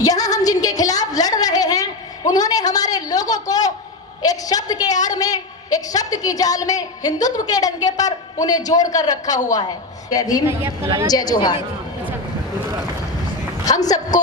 यहाँ हम जिनके खिलाफ लड़ रहे हैं उन्होंने हमारे लोगों को एक शब्द के आड़ में, एक शब्द की जाल में, हिंदुत्व के डंके पर उन्हें जोड़ कर रखा हुआ है। जय भीम, जय जोहार। हम सबको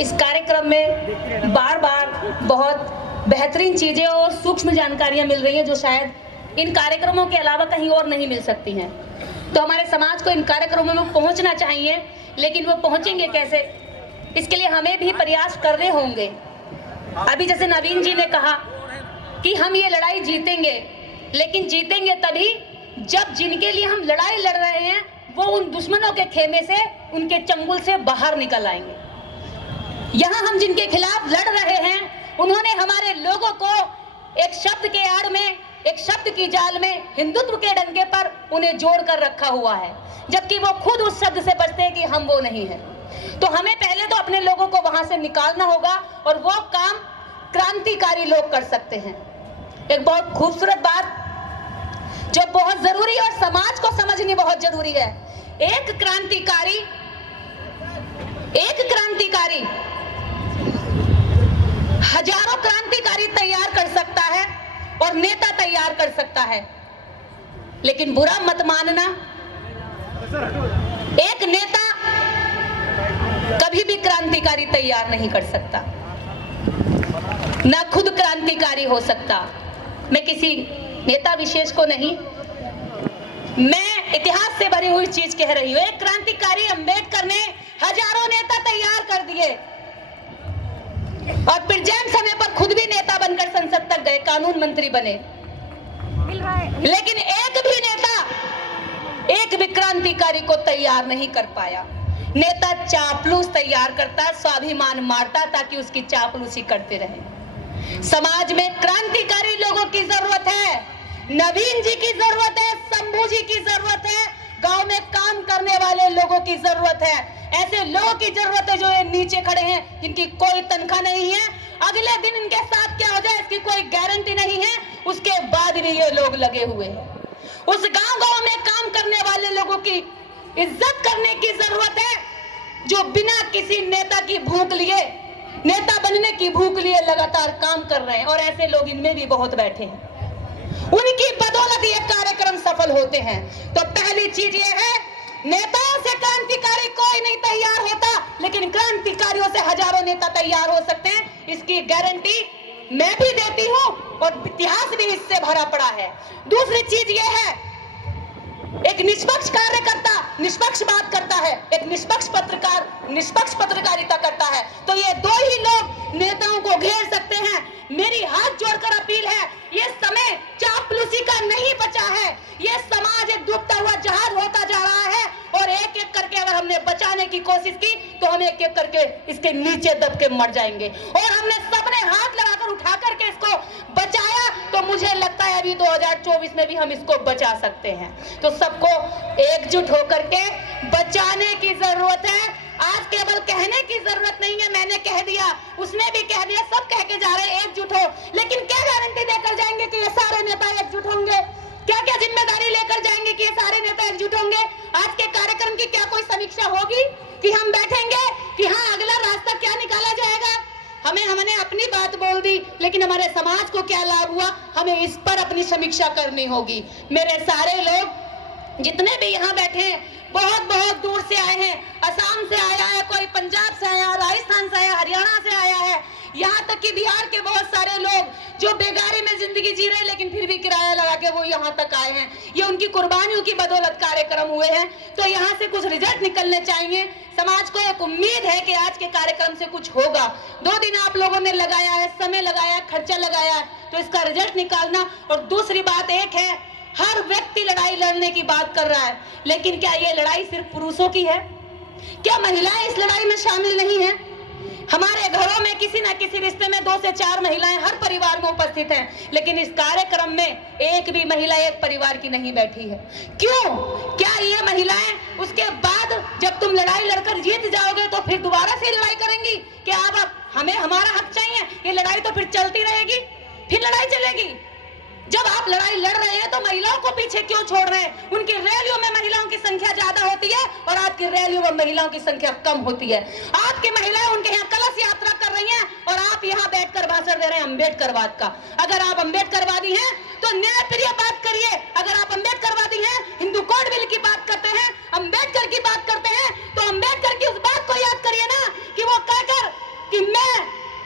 इस कार्यक्रम में बार बार बहुत बेहतरीन चीजें और सूक्ष्म जानकारियां मिल रही हैं जो शायद इन कार्यक्रमों के अलावा कहीं और नहीं मिल सकती हैं। तो हमारे समाज को इन कार्यक्रमों में पहुंचना चाहिए, लेकिन वो पहुंचेंगे कैसे, इसके लिए हमें भी प्रयास करने होंगे। अभी जैसे नवीन जी ने कहा कि हम ये लड़ाई जीतेंगे, लेकिन जीतेंगे तभी जब जिनके लिए हम लड़ाई लड़ रहे हैं वो उन दुश्मनों के खेमे से, उनके चंगुल से बाहर निकल आएंगे। यहाँ हम जिनके खिलाफ लड़ रहे हैं उन्होंने हमारे लोगों को एक शब्द के आड़ में, एक शब्द की जाल में, हिंदुत्व के डंके पर उन्हें जोड़ कर रखा हुआ है, जबकि वो खुद उस शब्द से बचते हैं कि हम वो नहीं है। तो हमें पहले तो अपने लोगों को वहां से निकालना होगा और वो काम क्रांतिकारी लोग कर सकते हैं। एक बहुत खूबसूरत बात जो बहुत जरूरी है और समाज को समझनी बहुत जरूरी है, एक क्रांतिकारी हजारों क्रांतिकारी तैयार कर सकता है और नेता तैयार कर सकता है, लेकिन बुरा मत मानना, एक नेता कभी भी क्रांतिकारी तैयार नहीं कर सकता, ना खुद क्रांतिकारी हो सकता। मैं किसी नेता विशेष को नहीं, मैं इतिहास से भरी हुई चीज कह रही हूं। एक क्रांतिकारी अंबेडकर ने हजारों नेता तैयार कर दिए और फिर जैन समय पर खुद भी नेता बनकर संसद तक गए, कानून मंत्री बने, लेकिन एक भी नेता, एक भी क्रांतिकारी को तैयार नहीं कर पाया। नेता चापलूस तैयार करता, स्वाभिमान मारता ताकि उसकी चापलूसी करते रहे। समाज में क्रांतिकारी लोगों की जरूरत है, नवीन जी की जरूरत है, शंभू जी की जरूरत है, गांव में काम करने वाले लोगों की जरूरत है, ऐसे लोगों की जरूरत है जो ये नीचे खड़े हैं, जिनकी कोई तनख्वाह नहीं है, अगले दिन इनके साथ क्या हो जाए इसकी कोई गारंटी नहीं है, उसके बाद भी ये लोग लगे हुए हैं। उस गांव में काम करने वाले लोगों की इज्जत करने की जरूरत है, जो बिना किसी नेता की भूख लिए, नेता बनने की भूख लिए लगातार काम कर रहे हैं, और ऐसे लोग इनमें भी बहुत बैठे हैं। उनकी बदौलत ये कार्यक्रम सफल होते हैं। तो पहली चीज ये है, नेताओं से क्रांतिकारी कोई नहीं तैयार होता, लेकिन क्रांतिकारियों से हजारों नेता तैयार हो सकते हैं, इसकी गारंटी मैं भी देती हूं और इतिहास भी इससे भरा पड़ा है। दूसरी चीज ये है, एक निष्पक्ष कार्यकर्ता निष्पक्ष बात करता है, एक निष्पक्ष पत्रकार निष्पक्ष पत्रकारिता करता है, तो ये दो ही लोग नेताओं को घेर सकते हैं। मेरी हाथ जोड़कर अपील है, ये समय चापलूसी का नहीं बचा है, ये समाज एक डूबता हुआ जहाज होता जा रहा है, और एक एक करके अगर हमने बचाने की कोशिश की तो हम एक एक करके इसके नीचे दब के मर जाएंगे। और हमने सबने हाथ लगाकर उठा करके इसको बचाया, तो मुझे लगता है अभी 2024 में भी हम इसको बचा सकते हैं। तो सबको एकजुट होकर के बचाने की जरूरत है। आज केवल कहने की जरूरत नहीं है, मैंने कह दिया, उसने भी कह दिया, सब कह के जा रहे हैं एकजुट हो, लेकिन क्या गारंटी देकर जाएंगे कि ये सारे नेता एकजुट होंगे? क्या क्या जिम्मेदारी लेकर जाएंगे कि ये सारे नेता एकजुट होंगे? आज के कार्यक्रम की क्या कोई समीक्षा होगी कि हम बैठेंगे कि हाँ अगला रास्ता क्या निकाला जाएगा? हमने अपनी बात बोल दी, लेकिन हमारे समाज को क्या लाभ हुआ, हमें इस पर अपनी समीक्षा करनी होगी। मेरे सारे लोग जितने भी यहाँ बैठे हैं बहुत बहुत दूर से आए हैं, असम से आया है, कोई पंजाब से आया, राजस्थान से आया, हरियाणा से आया है, यहाँ तक कि बिहार के बहुत सारे लोग जो बेगारी में जिंदगी जी रहे हैं लेकिन फिर भी किराया लगा के वो यहाँ तक आए हैं। ये उनकी कुर्बानियों की बदौलत कार्यक्रम हुए हैं। तो यहाँ से कुछ रिजल्ट निकलने चाहिए। समाज को एक उम्मीद है कि आज के कार्यक्रम से कुछ होगा। 2 दिन आप लोगों ने लगाया है, समय लगाया, खर्चा लगाया, तो इसका रिजल्ट निकालना। और दूसरी बात एक है, हर व्यक्ति लड़ाई लड़ने की बात कर रहा है, लेकिन क्या ये लड़ाई सिर्फ पुरुषों की है? क्या महिलाएं इस लड़ाई में शामिल नहीं है? हमारे घरों में किसी न किसी रिश्ते में 2 से 4 महिलाएं हर परिवार में उपस्थित हैं, लेकिन इस कार्यक्रम में एक भी महिला एक परिवार की नहीं बैठी है। क्यों? क्या ये महिलाएं उसके बाद जब तुम लड़ाई लड़कर जीत जाओगे तो फिर दोबारा से लड़ाई करेंगी? क्या अब हमें हमारा हक चाहिए? ये लड़ाई तो फिर चलती रहेगी, फिर लड़ाई चलेगी। जब आप लड़ाई लड़ रहे हैं तो महिलाओं को पीछे क्यों छोड़ रहे हैं? उनकी रैलियों में महिलाओं की संख्या ज्यादा होती है और आपकी रैलियों में महिलाओं की संख्या कम होती है। आपकी महिलाएं उनके यहाँ कलश रहे हैं अम्बेडकरवाद का। अगर आप अम्बेडकरवादी हैं तो न्याय प्रिय बात करिए, अगर आप अम्बेडकरवादी हैं, हिंदू कोड बिल की बात करते हैं, अम्बेडकर की बात करते हैं, तो अम्बेडकर की उस बात को याद करिए ना कि वो कहकर कि मैं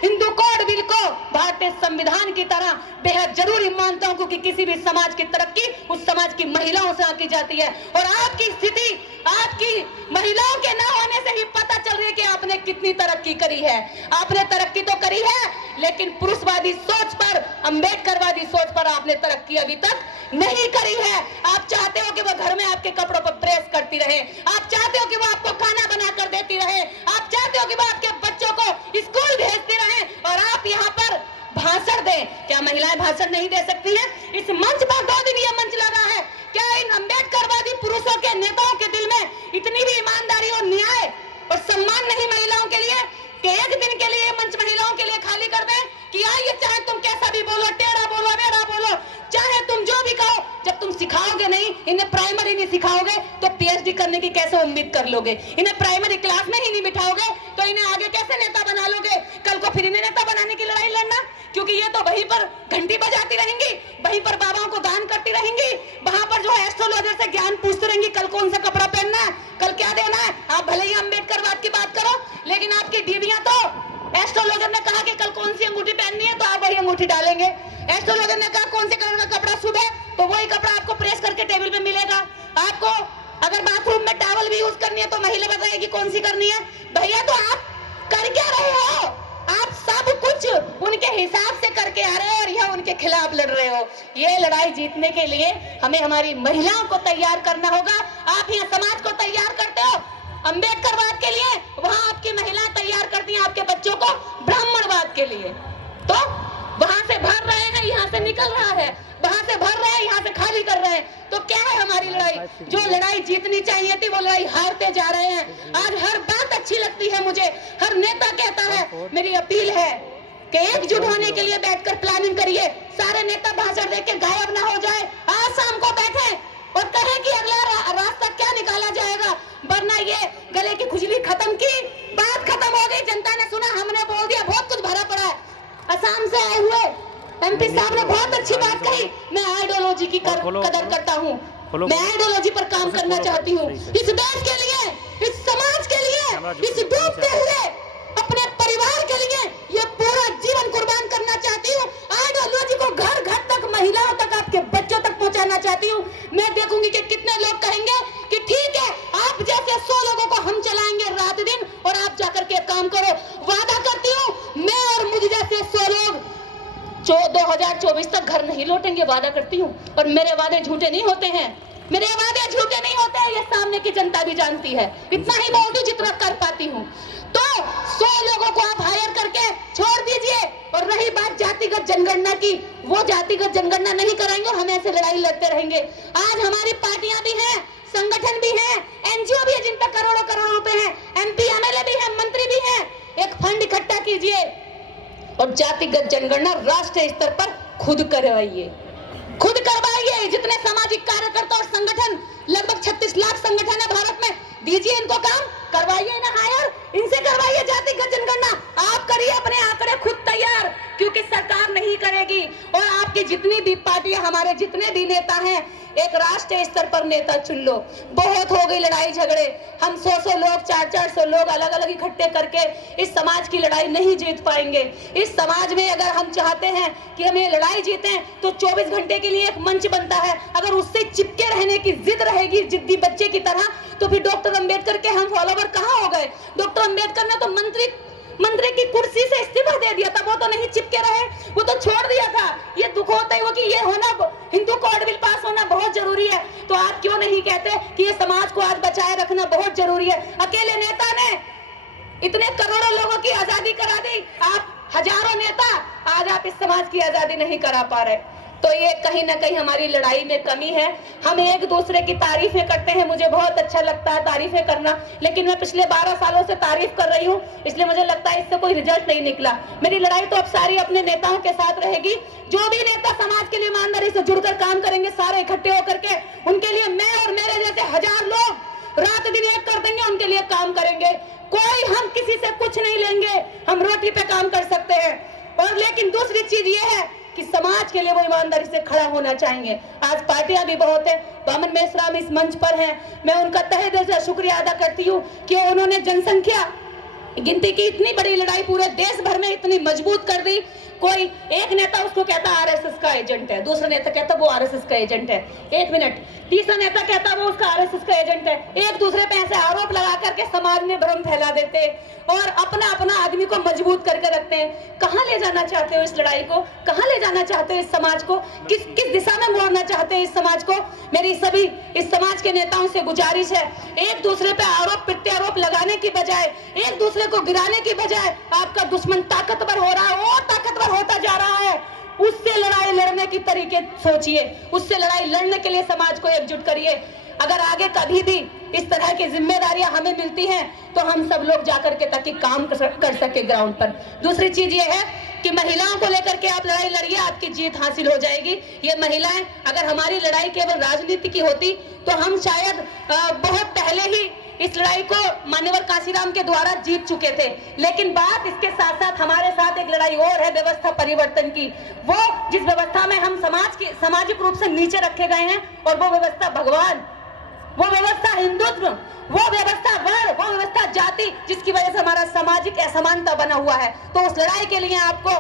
हिंदू कोड बिल को भारतीय संविधान की तरह बेहद जरूरी मानता हूं, क्योंकि किसी भी समाज की तरक्की उस समाज की महिलाओं से आकी जाती है। और आपकी स्थिति आपकी महिलाओं के ना होने से ही पता चल रही है कि आपने कितनी तरक्की करी है। आपने तरक्की तो करी है, लेकिन पुरुषवादी सोच पर, अम्बेडकरवादी सोच पर आपने तरक्की अभी तक नहीं करी है। आप चाहते हो कि वो घर में आपके कपड़ों पर प्रेस करती रहे, आप चाहते हो कि वो आपको खाना बना कर देती रहे, आप चाहते हो कि वो आपके बच्चों को स्कूल भेजती रहे, और आप यहाँ पर भाषण दें। क्या महिलाएं भाषण नहीं दे सकती हैं? इस मंच पर 2 दिन ये मंच लगा है। क्या इन अम्बेडकरवादी पुरुषों के नेताओं के दिल में इतनी भी ईमानदारी और न्याय और सम्मान नहीं महिलाओं के लिए कि एक दिन के लिए मंच महिलाओं के लिए खाली कर दें कि आइए, चाहे तुम कैसा भी बोलो, टेढ़ा बोलो, मेरा बोलो, चाहे तुम जो भी कहो, जब तुम सिखाओगे नहीं, इन्हें प्राइमरी नहीं सिखाओगे तो पीएचडी करने की कैसे उम्मीद कर लोगे? इन्हें प्राइमरी क्लास में ही नहीं बिठाओगे तो इन्हें आगे कैसे नेता बना लोगे? कल को फिर इन्हें नेता बनाने की लड़ाई लड़ना, क्योंकि ये तो वहीं पर घंटी बजाती रहेंगी, वहीं पर बाबाओं को दान करती रहेंगी, वहां पर जो है एस्ट्रोलॉजर से ज्ञान पूछती रहेंगी, कल कौन सा कपड़ा पहनना है, कल क्या देना है। आप भले ही अम्बेडकरवाद की बात करो, लेकिन आपकी बीवियां तो, एस्ट्रोलॉजर ने कहा कि कल कौन सी अंगूठी पहननी है तो आप वही अंगूठी डालेंगे। एस्ट्रोलॉजर ने कहा कौन से कलर का कपड़ा शुभ है तो वही कपड़ा आपको प्रेस करके टेबल पे मिलेगा। आपको अगर बाथरूम में टॉवल भी यूज करनी है तो महिला बताएगी कौन सी करनी है। भैया तो आप कर क्या रहे हो? आप सब कुछ उनके हिसाब से करके आ रहे हो और यह उनके खिलाफ लड़ रहे हो। ये लड़ाई जीतने के लिए हमें हमारी महिलाओं को तैयार करना होगा। आप यहाँ समाज को तैयार करते हो अम्बेडकरवाद के लिए, वहां आपकी महिलाएं तैयार करती हैं आपके बच्चों को ब्राह्मणवाद के लिए। तो वहां से भर रहे हैं, यहाँ से निकल रहा है, वहां से भर रहे हैं, यहाँ से खाली कर रहे हैं। तो क्या है हमारी लड़ाई? जो लड़ाई जीतनी चाहिए थी वो लड़ाई हारते जा रहे हैं। आज हर बात अच्छी लगती है मुझे, हर नेता कहता है। मेरी अपील है कि एकजुट होने के लिए बैठकर प्लानिंग करिए। सारे नेता भाषण देके गायब ना हो जाए, आज शाम को बैठे और कहे कि अगला रास्ता क्या निकाला जाएगा, वरना ये गले की खुजली खत्म की, बात खत्म हो गई, जनता ने सुना, हमने बोल दिया, बहुत कुछ भरा पड़ा है। असम से आए हुए एमपी साहब ने बहुत अच्छी बात कही। मैं आइडियोलॉजी की कदर करता हूँ, मैं आइडियोलॉजी पर काम करना चाहती हूँ। इस देश के लिए, इस समाज के लिए, इस डूबते हुए अपने परिवार के लिए ये पूरा जीवन कुर्बान करना चाहती हूँ। आइडियोलॉजी को घर घर तक, महिलाओं तक, आपके बच्चों तक पहुंचाना चाहती हूँ। मैं देखूंगी कि कितने लोग कहेंगे कि ठीक है, आप जैसे 100 लोगों को हम चलाएंगे रात दिन और आप जाकर के काम करो। वादा करती हूँ मैं और मुझ जैसे 100 लोग 2024 तक घर नहीं लौटेंगे, वादा करती हूँ। और मेरे वादे झूठे नहीं होते हैं, मेरे वादे झूठे नहीं होते हैं, ये सामने की जनता भी जानती है। इतना ही बोलती हूँ जितना कर पाती हूँ। तो 100 लोगों को आप हायर करके छोड़ दीजिए। और रही बात जातिगत जनगणना की, वो जातिगत जनगणना नहीं कराएंगे और हम ऐसे लड़ाई लड़ते रहेंगे। आज हमारी पार्टियां भी हैं, संगठन भी हैं, एनजीओ भी है जिन पर करोड़ों करोड़ रुपए हैं, एमपी एमएलए भी है, मंत्री भी हैं। एक फंड इकट्ठा कीजिए और जातिगत जनगणना राष्ट्रीय स्तर पर खुद करवाइए, खुद करवाइए। जितने सामाजिक कार्यकर्ता और संगठन, लगभग 36 लाख संगठन है भारत में, दीजिए इनको काम, करवाइए ना हायर, इनसे करवाइए जातिगत जनगणना। आप करिए अपने आंकड़े खुद तैयार, क्योंकि सरकार नहीं करेगी। और आपकी जितनी भी पार्टियां, हमारे जितने भी नेता हैं, एक राष्ट्रीय स्तर पर नेता चुन लो। बहुत हो गई लड़ाई झगड़े, हम 100 लोग, 400 लोग अलग अलग इकट्ठे करके इस समाज की लड़ाई नहीं जीत पाएंगे। इस समाज में अगर हम चाहते हैं कि हम ये लड़ाई जीतें तो 24 घंटे के लिए एक मंच बनता है। अगर उससे चिपके रहने की जिद रहेगी जिद्दी बच्चे की तरह, तो फिर डॉक्टर अंबेडकर के हम फॉलोवर कहाँ हो गए? डॉक्टर अंबेडकर ने तो मंत्री की कुर्सी से इस्तीफा दे दिया था, वो तो नहीं चिपके रहे, वो तो छोड़ दिया था। ये दुख होता है वो कि ये होना, हिंदू कोड बिल पास होना बहुत जरूरी है। तो आप क्यों नहीं कहते कि ये समाज को आज बचाए रखना बहुत जरूरी है? अकेले नेता ने इतने करोड़ों लोगों की आजादी करा दी, आप हजारों नेता, आज आप इस समाज की आजादी नहीं करा पा रहे। तो ये कहीं ना कहीं हमारी लड़ाई में कमी है। हम एक दूसरे की तारीफें करते हैं, मुझे बहुत अच्छा लगता है तारीफें करना, लेकिन मैं पिछले 12 सालों से तारीफ कर रही हूँ, इसलिए मुझे लगता है इससे कोई रिजल्ट नहीं निकला। मेरी लड़ाई तो अब सारी अपने नेताओं के साथ रहेगी। जो भी नेता समाज के लिए ईमानदारी से जुड़कर काम करेंगे, सारे इकट्ठे होकर के, उनके लिए मैं और मेरे जैसे 1000 लोग रात दिन एक कर देंगे, उनके लिए काम करेंगे। कोई, हम किसी से कुछ नहीं लेंगे, हम रोटी पे काम कर सकते हैं। और और लेकिन दूसरी चीज ये है कि समाज के लिए वो ईमानदारी से खड़ा होना चाहेंगे। आज पार्टियां भी बहुत है, वामन मेश्राम इस मंच पर हैं, मैं उनका तहे दिल से शुक्रिया अदा करती हूँ कि उन्होंने जनसंख्या गिनती की इतनी बड़ी लड़ाई पूरे देश भर में इतनी मजबूत कर दी। कोई एक नेता उसको कहता आरएसएस का एजेंट है, दूसरा नेता कहता वो आरएसएस का एजेंट है, एक मिनट, तीसरा नेता कहता वो उसका आरएसएस का एजेंट है। एक दूसरे पे ऐसे आरोप लगा करके समाज में भ्रम फैला देते और अपना अपना आदमी को मजबूत करके रखते हैं। कहाँ ले जाना चाहते हो इस लड़ाई को, कहाँ ले जाना चाहते हो इस समाज को, किस दिशा में मोड़ना चाहते हैं इस समाज को? मेरी सभी इस समाज के नेताओं से गुजारिश है, एक दूसरे पे आरोप प्रत्यारोप लगाने की बजाय, एक दूसरे को गिराने की बजाय, आपका दुश्मन ताकतवर हो रहा है और ताकतवर होता जा रहा है, उससे लड़ाई लड़ने की तरीके सोचिए, उससे लड़ाई लड़ने के लिए समाज को एकजुट करिए। अगर आगे कभी भी इस तरह की जिम्मेदारियां हमें मिलती हैं तो हम सब लोग जाकर के ताकि काम कर सके ग्राउंड पर। दूसरी चीज ये है कि महिलाओं को लेकर के आप लड़ाई लड़िए, आपकी जीत हासिल हो जाएगी। ये महिलाएं, अगर हमारी लड़ाई केवल राजनीति की होती तो हम शायद बहुत पहले ही इस लड़ाई को मान्यवर कांशीराम के द्वारा जीत चुके थे। लेकिन बात इसके साथ साथ हमारे साथ एक लड़ाई और है व्यवस्था परिवर्तन की। वो जिस व्यवस्था में हम सामाजिक रूप से नीचे रखे गए हैं, और वो व्यवस्था भगवान, वो व्यवस्था हिंदुत्व, वो व्यवस्था वर्ण, वो व्यवस्था जाति, जिसकी वजह से हमारा सामाजिक असमानता बना हुआ है। तो उस लड़ाई के लिए आपको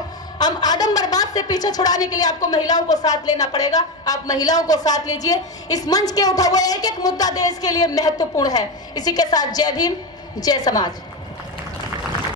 हम आडंबरवाद से पीछे छुड़ाने के लिए आपको महिलाओं को साथ लेना पड़ेगा। आप महिलाओं को साथ लीजिए। इस मंच के उठा हुआ एक एक मुद्दा देश के लिए महत्वपूर्ण है। इसी के साथ जय भीम, जय समाज।